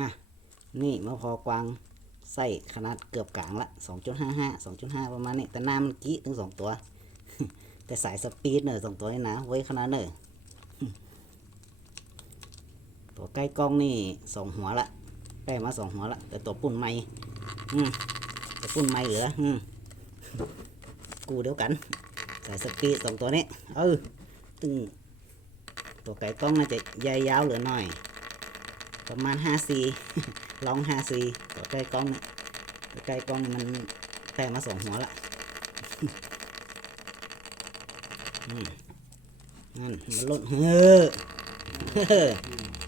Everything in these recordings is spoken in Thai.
นะนี่มะพร้าวกวางไส้ขนาดเกือบกลางละสองจุดห้าห้าสองจุดห้าประมาณนี้แต่หน้ามันกี้ถึงสองตัว แต่สายสปีดเนอะสองตัวนี่นะไว้ขนาดเนอะตัวใกล้กล้องนี่สองหัวละใกล้มาสองหัวละ แต่ตัวปุ่นไม่อืมตัวปุ่นไม่เหลืออืมกูเดียวกัน สายสปีดสองตัวนี้ เออตึงตัวไก่กล้องน่าจะใหญ่ยาวเหลือหน่อย ประมาณห้าซีลองห้าซีตัวใกล้กล้องนี่ตัวใกล้กล้องนี่มันใกมาสองหัวละนั่นมันลดเฮ้อ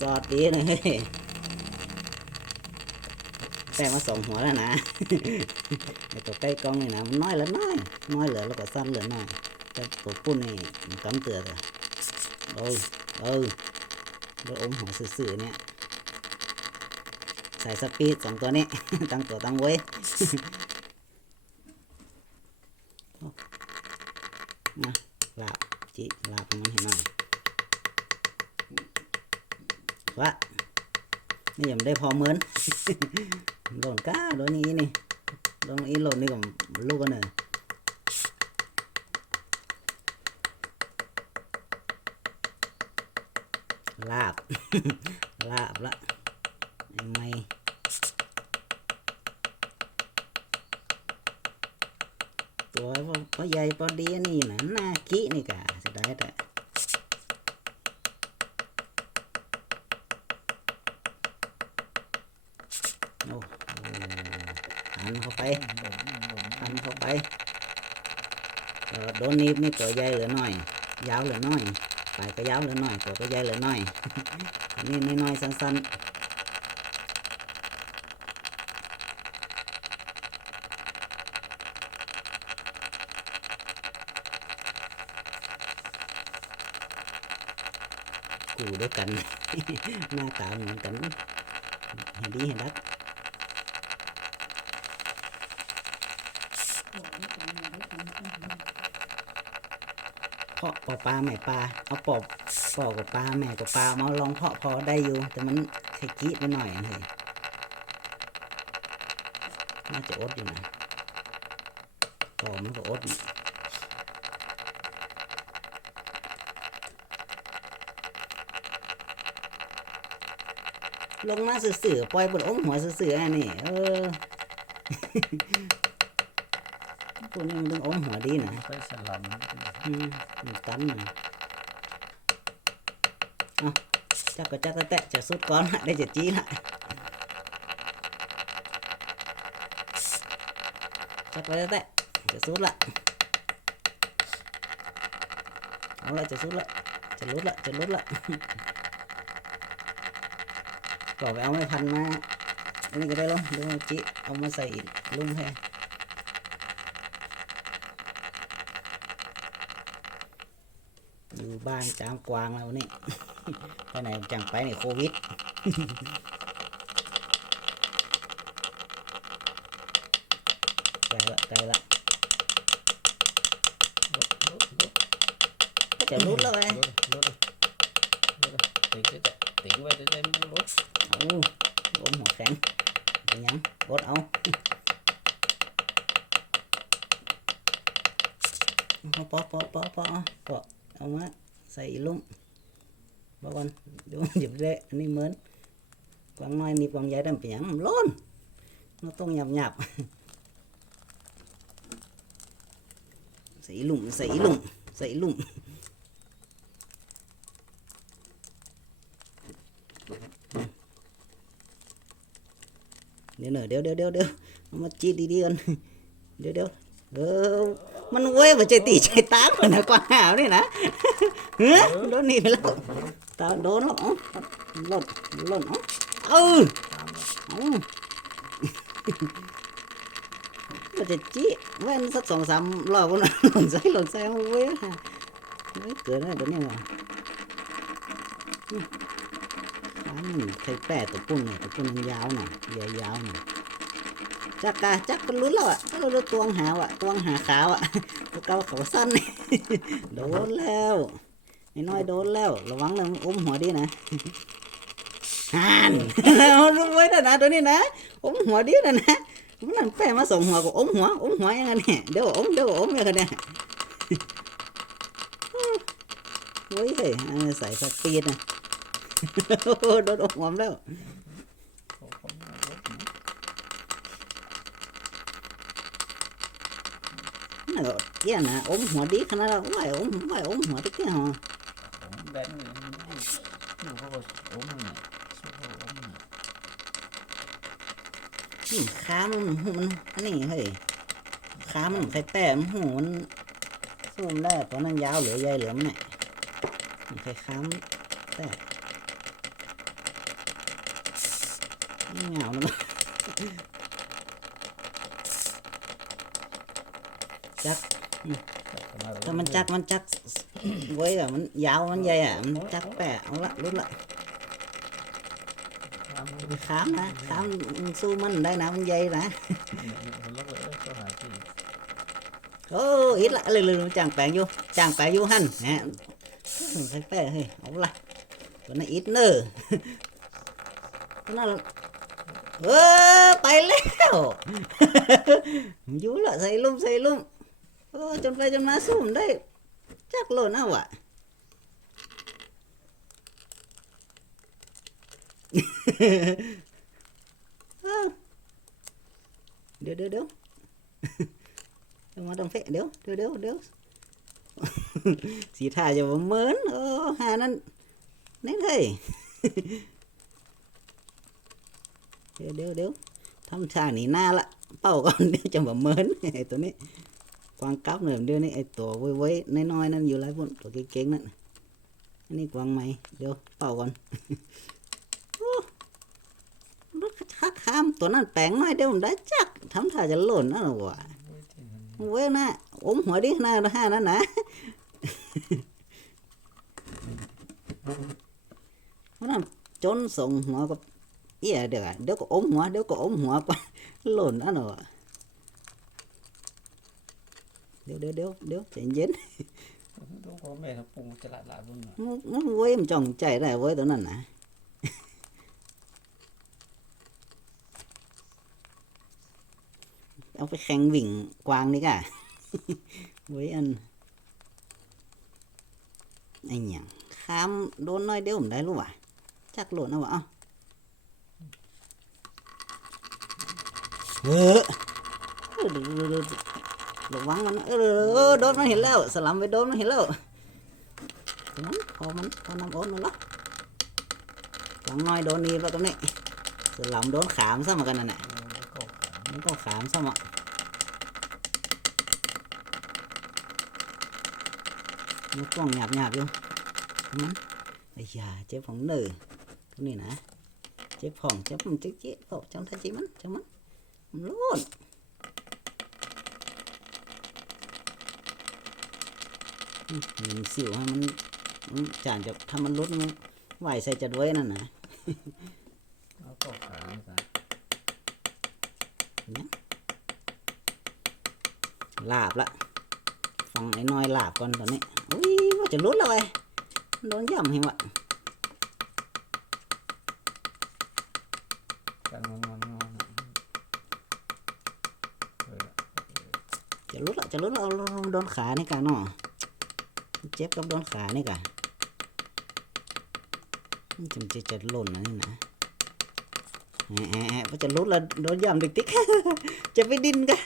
สอดดีเลยแต่มาสองหัวแล้วนะไอตัวใกล้กล้องนี่นะมันน้อยแล้วน้อยน้อยเหลือแล้วก็สั้นเหลือน้อยแต่ตัวปุ้นนี่มันกำเตือเลยเออเออแล้วอมหัวซื่อๆเนี่ย ใส่สปีดสองตัวนี้ ตั้งตัวตั้งไว้มาลาบจิลาบมันให้หน่อยวะนี่ยังไม่ได้พอเหมือนโดนก้าโดนนี้นี่โดนอีหลดนี่กับลูกกันเนอะลาบ ลาบละยังไม่ตัวว่า พอใหญ่พอดีนี่นะหน้ากี้นี่กะสิได้แต่โอ้หันเข้าไปหันเข้าไปโดนนิบนี่ตัวใหญ่เหลือน้อย ยาวเหลือน้อยปลายก็ยาวเหลือน้อยตัวก็ใหญ่เหลือน้อยนนี้น้อยสั้นๆ กูด้วยกัน หน้าตาเหมือนกันเห็นดีเห็นดักเพาะปอปลาแม่ปลาเอาปอบปอกับปลาแม่กับปลามาลองเพาะพอได้อยู่ แต่มันขกี้ไปหน่อยอะเลยน่าจะอดอยู่นะปอมันก็อด ลงมาสื่อๆปล่อยบนองหัวสื่อๆอันนี้เออพวกนี้มันต้องอมหัวดีนะไปสลัมอืมมันตันนะเอาจักก็จักก็แตะจะสุดก่อนละได้จะจี้ละจักไปแตะจะสุดละเอาละจะสุดละจะลดละจะลดละ ก็ไปเอาไม้พันมาอันนี้ก็ได้ลงดูจิเอามาใส่ลุงให้อยู่บ้านจามกวางแล้วนี่ไปไหนจังไปนี่โควิดไกลละไกลละก็จะรุดแล้วไง tỉnh cái tỉnh về tới đây ปอปอปอปอเอาปอเอามาใส่ลุ่มบอกก่อนเดี๋ยวหยิบเละอันนี้เหมือนกวางน้อยนี่กวางใหญ่ดำเป็นหยังมันร้อนเราต้องหยับหยับใส่ลุ่มใส่ลุ่มใส่ลุ่มเดี๋ยว มันเวเดี๋ยวเออมันเว้ยมันใจตีใจตามมันนะกว่าหาวนี่นะเฮ้ยโดนนี่ไปแล้วตาโดนแล้วอ๋อหล่นหล่นเออเอามันจะจี้เว้นสักสองสามรอบก็หล่นใส่หล่นใส่เว้ยเว้ยเกิดอะไรตัวนี้วะอืมอันนี้แปะตัวปุ่นเนี่ยตัวปุ่นมันยาวหน่อยยาวยาวหน่อย จักกะจักก็ลุ้นแล้วอะเออตวงหาวอะตวงหาขาวอะตัวเกาเขาสั้นโดนแล้วไอ้น้อยโดนแล้ว ระวังเลยมันอมหัวดีนะฮันเอารู้ไว้นะนะตัวนี้นะอมหัวดินะนะมันนั่นแป้มาส่งหัวก็อมหัวอมหัวอยังไงเนี่ยเดี๋ยวอมเดี๋ยวอมอย่างเงี้ยโอ้ยเฮ้ยใส่สปีดนะโอ้โหโดนอมหัวแล้ว เขาเขาไม่ลดนะ นั่นก็เยนะอมหัวดีขนาดเราไม่อมไม่อมหัวตะเกียงหรอผมแบนเลยนี่เขาก็โอ้มันเนี่ยสู้เขาโอ้มันเนี่ยนี่ขามันหูมันอันนี้เฮ้ยขามันใครแป้มันหูมันซูมได้ตอนนั้นยาวเหลือใหญ่เหลือมันไหนมันใครค้ามแป้ไม่เหงานะมั้งจัก ถ้ามันจักมันจักไว้อะมันยาวมันใหญ่อะมันจักแปะเอาละรุดละไปค้ามนะค้ามสู้มันได้นะมันใหญ่นะมันลดเลยก็หาที่โอ้ ít ละเลยเลยจางแปลงอยู่จางแปลงอยู่หันฮะใครแปะเฮ้ยเอาละตัวนั้น ít เนอตัวนั้นเออไปแล้วอยู่ละใส่ลุ่มใส่ลุ่ม โอ้จนไปจนมาสู้มได้ จักโลนเอาอะเดี๋ยวเดี๋ยวเดี๋ยวเดี๋ยวมาต้องเฟะเดี๋ยวเดี๋ยวเดี๋ยวเดี๋ยวสีท่าจะบ่เหมือนโอ้หานั่นนี่นเฮ้ยเดี๋ยวเดี๋ยวเดี๋ยวทำท่าหนีหน้าละ เป้าก่อนเดี๋ยวจะบ่เหมือนไอ้ตัวนี้ กวางกับเนี่ยเดี๋ยวนี้ไอตัวไว้ๆน้อยๆนั่นอยู่หลายคนตัวเก่งๆนั่นอันนี้กวางไหมเดี๋ยวเป่าก่อนรถคักข้ามตัวนั้นแปลงน้อยเดี๋ยวมันได้จักทำท่าจะหล่นนั่นหรอวะเว้ยนะอมหัวดิหน้าห้านั่นนะเพราะนั้นจนส่งหัวกับเอี้ยเดี๋ยวเดี๋ยวก็อมหัวเดี๋ยวก็อมหัวไปหล่นนั่นหรอ เดี๋ยวเดี๋ยวเดี๋ยวเดี๋ยวใจเย็นดูพ่อแม่เขาปรุงจะละลายบุญมันมันเว้ยมันจ้องใจได้เว้ยตัวนั้นนะเอาไปแข่งวิ่งกวางนี่ก่ะเว้ยอันไอ้หยังข้ามโดนน้อยเดียวผมได้รู้ว่ะจักโหลดนะวะเอ้าเออ ระวังมันเออโดนมันเห็นแล้วสลัมไปโดนมันเห็นแล้วตรงนั้นพอมันพอนำโอนมันละหลังน้อยโดนนี่แล้วตรงนี้สลังโดนขามซะเหมือนกันนั่นแหละมันก็ขามซะหมดมันกล้องหยาบหยาบอยู่ตรงนั้นไอ้ยาเจ็บของเนื้อตรงนี้นะ เจ็บของเจ็บมันเจ๊เจ๊โตจังท่าจีมันจังมันมันลดอืม มันสิวให้มันอืมจานจะถ้ามันลดมันไหวใส่จัดไว้นั่นนะแล้วก็ขาซะลาบละฟังไอ้น้อยลาบก่อนตอนนี้อุ้ยว่าจะลดแล้วไอ้โดนย่ำเหงวะกันงอนงอนงอนจะลดละจะลดแล้วเอาโดนขานี่กันเนาะ เจ็บกับโดนขานี่กันมันจะจะจะหล่นนะนี่นะแหะแหะว่าจะลดแล้วโดนย่ำติ๊กติ๊กจะไปดินกัน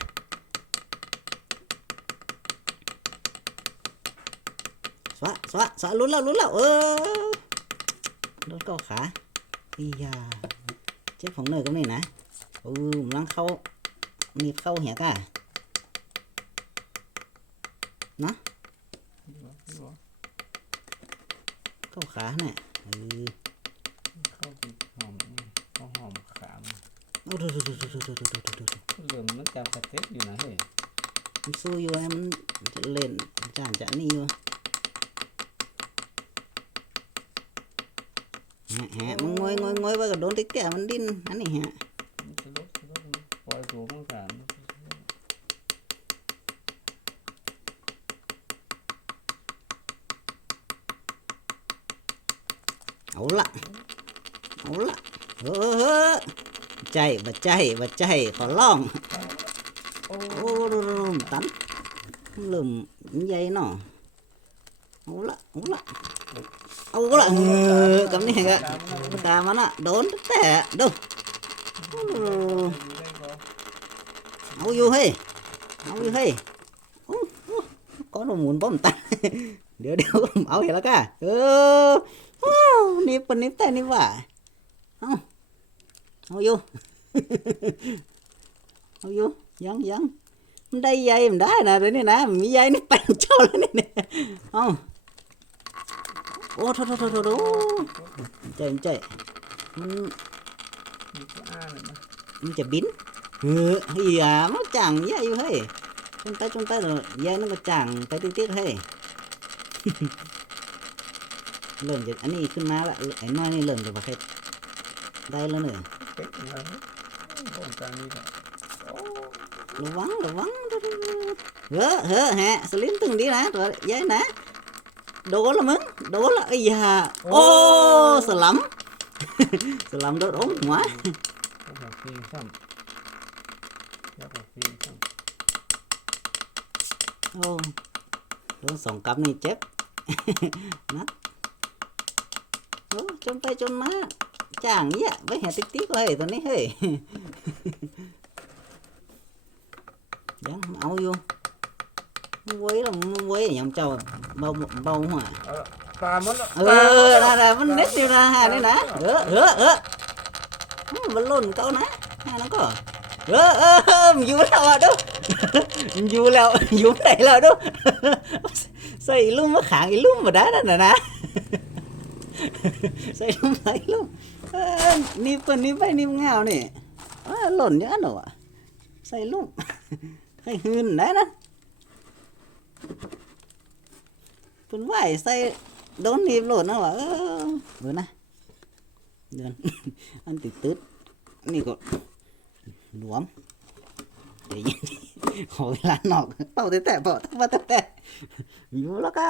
สวะสวะสวะลุ้นแล้วลุ้นแล้วเออโดนเก้าขาอียาเจ็บของเนยก็นี่นะเออมันลังเข้ามีเข้าเหี้ยกะ เข้าขาเนี่ยเออเข้าติดหอมเขาหอมขามเอาดูดูดูดูดูดูดูดูดูดูเรื่องมันจำสเต็ปอยู่นะเฮ้ยมันสู้อยู่ไอ้มันจะเล่นจานจะนี่อยู่แหะแหะมันงอยงอยงอยไปกับโดนติ๊กแก่มันดิ้นอันนี้ฮะมันจะลดจะลดปล่อยตัวมันขาม เอา ละเอาเอาละเออใจบ่ใจบ่ใจขอร้อง โอ้โอ้เริ่มตันเริ่มใหญ่เนาะเอาละเอาละเอาละเออกำนี่กะตามมันอะโดนแต่ดูโอ้เอาอยู่เฮ้ยเอาอยู่เฮ้ยโอ้โอ้ có đồ muốn bom ตันเดี๋ยวเดี๋ยวเอาเห็นแล้วกะเออ นี่ปนนี่แต่นี่ว่าเอาเอาอยู่ เอาอยู่ยังยังมันได้ใยมันได้นะเดี๋ยวนี้นะมีใยนี่แป่งเจ้าแล้วนี่เนี่ยเอาโอ้โทษโทษโทษโทอใจใจมันมันจะบินเออเฮียมันจังใยอยู่เฮ้ยจนไปจนไปเลยใยนั่นก็จังไปติ๊กๆเฮ้ย เริ่มจะอันนี้ขึ้นมาละไอ้น้อยนี่เริ่มจะมาให้ได้แล้วเนี่ยเป็ดอะไรโครงการนี้แบบโอ้ระวังระวังเฮ้อเฮ้อฮะสลิมตึงดีนะตัวใหญ่นะโดนละมึงโดนละไอ้ยาโอ้สลัมสลัมโดนองหัวโอ้โหฟิล์มซ้ำแล้วก็ฟิล์มซ้โอ้โดนสองกับนี่เจ็บนะโอ้ จนไปจนมาจ้างเนี่ยไปหาติ๊กติ๊กเลยตัวนี้เฮ้ยยังเอาอยู่ไว้ là ไว้ nhầm trâu bao bao mà ำเออปลาหมดแล้ว ừ là là mình nít đi ra hà đây nè ừ ừ ừ mình luôn câu nè hà nó có ừ ừ mình vui đâu à đâu mình vui đâu vui này là đâu xây luôn mất kháng cái luôn mà đá đó nè nè ใส่ลงไหลลงนี่เปิ้นนี่ไปนี่เงาเนี่ยหล่นเยอะหนอใส่ลูกให้หืนได้นะเปิ้นไหวใส่โดนนีบหล่นนะวะเออเดี๋ยวนะเดินอันติดตึ๊ดนี่ก็หลวมเดี๋ยวยินขอเวลาหนอกเต่าแต่แต่บอกว่าแต่แต่อยู่แล้วก็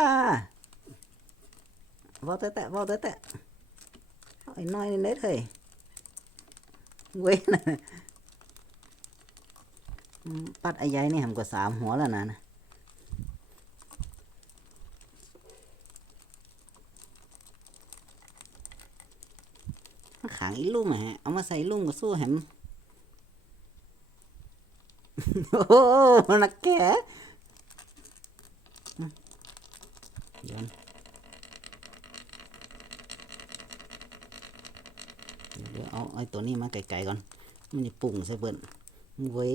เป่าแต่แต่เป่าแต่แต่เอาไอ้น้อยนี่เน็ตเฮ้ยเว้ยนะอืมปัดไอ้ใหญ่นี่ทำกว่าสามหัวแล้วนะนะ nó khẳng ít luôn mà ông mà xài luôn có xua hẳn ô nó kẻ Dọn. Để เอาไอ้ตัวนี้มาไกลๆก่อน มันจะปุ่งใส่เบิ่นมันเว้ย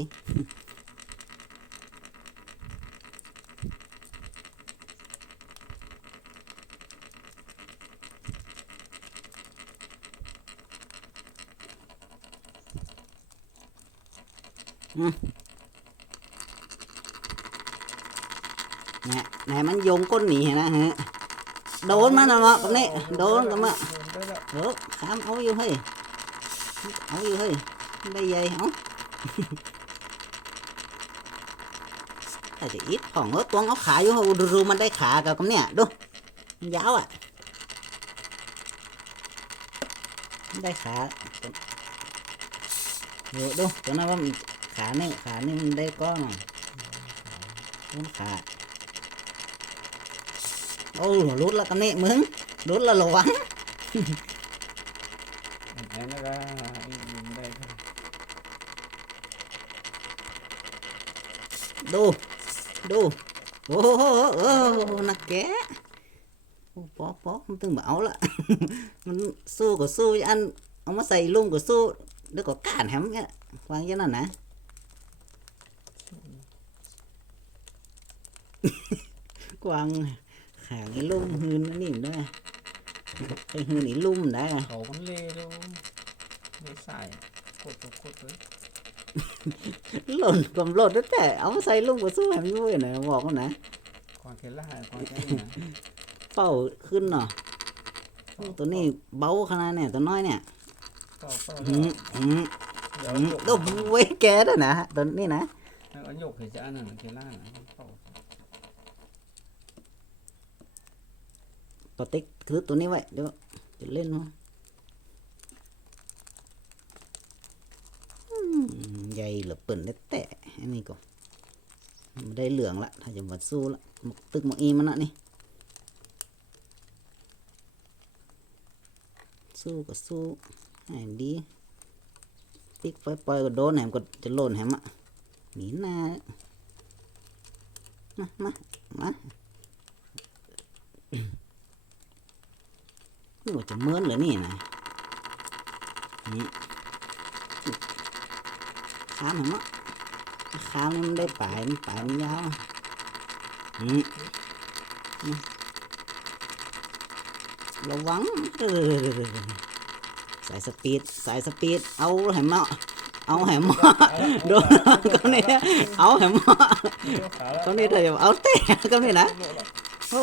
นะนายมันโยงก้นหนีนะฮะ โดนมันนะมะกับนี่โดนกับมะได้แล้วเออขามเอาอยู่เฮ้ย เอาอยู่เฮ้ยได้ใหญ่เอาแต่จะ ít ของเออตัวเอาขาอยู่ดูดูมันได้ขากับกับเนี่ย ดูมันยาวอะมันได้ขาเออดูตัวนั้นว่ามันขาเนี่ขาเนี่มันได้ก้อนอะต้นขาโอ้รุดแล้วกับนี่มึงรุดแล้วระวัง แอนนะก็ยิงได้ครับดูดูโอ้โหเออนักแกะโอ้ปอปอมันตึงแบบเอาละมัน ไอ้ลุ่มหืนอันนี่ด้วยไอ้หืนไอ้ลุ่มได้อะเขามันเละดูไม่ใส่กดกดเลยหล่นกลมหล่นแล้วแต่เอามาใส่ลุงก็สู้แฮมอยู่นะบอกมันนะก่อนเคล่าก่อนแค่นี้นะเป้าขึ้นเนาะโอ้ตัวนี้เบาขนาดเนี่ยตัวน้อยเนี่ยต่อต่ออืมอืมเดี๋ยวอืมยกก็เว้ยแกด้วยนะตัวนี้นะเอายกให้จะอันนั้นเคล่านะ ต่อติ๊กคือตัวนี้ไว้ เดี๋ยวจะเล่นวะใหญ่เหลือเปิ่นได้แต่อันนี้ก็ได้เหลืองละ ถ้าจะมาสู้ละตึกมอีมันนะนี่ สู้ก็สู้ไอ้ดีปิ๊กไฟปล่อยก็โดนแหมก็จะโลนแหมอะหนีหน้ามา มา มา นี่ว่าจะเมินเหรอนี่นะนี่ข้ามแหมอะข้ามนี่มันได้ปลายมันปลายมันยาวอืมมาระวังเออสายสปีดสายสปีดเอาแหมอะเอาแหมอะโดนก็นี่เอาแหมอะก็นี่เลยเอาเตะก็นี่นะโอ้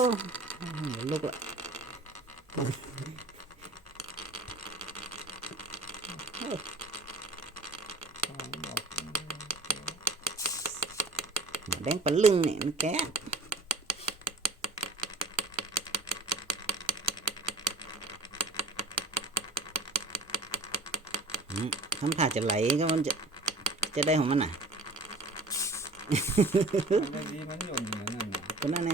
ลูกละ แดงปลาลึงนี่มันแก่อืมทำท่าจะไหลก็มันจะจะได้ของมันน่ะมันดีมันหย่อนอยู่นั่นน่ะคนนั้นไง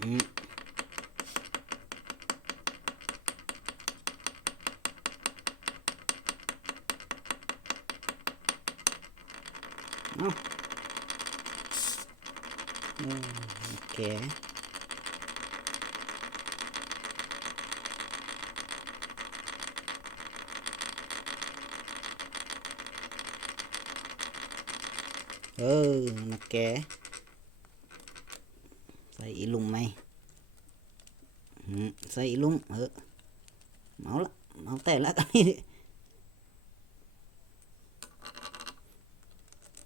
ผมเใส่อีลุมไหมใส่อีลุมเออเมาละเมาแต่ละกันนี่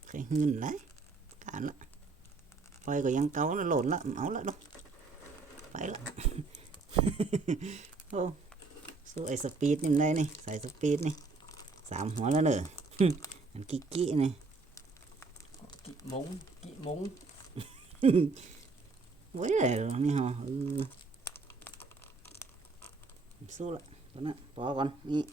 ใครหื่นได้การละไปก็ยังเกาละหล่นละเมาละดูไปละโอ้สู้ไอ้สปีดนี่ได้นี่ใส่สปีดนี่สามหัวแล้วเนอะมันกิ๊กกี้นี่กิมงกิมง với lại rồi nè hả ừ. สู้ lại con ạ bỏ con đi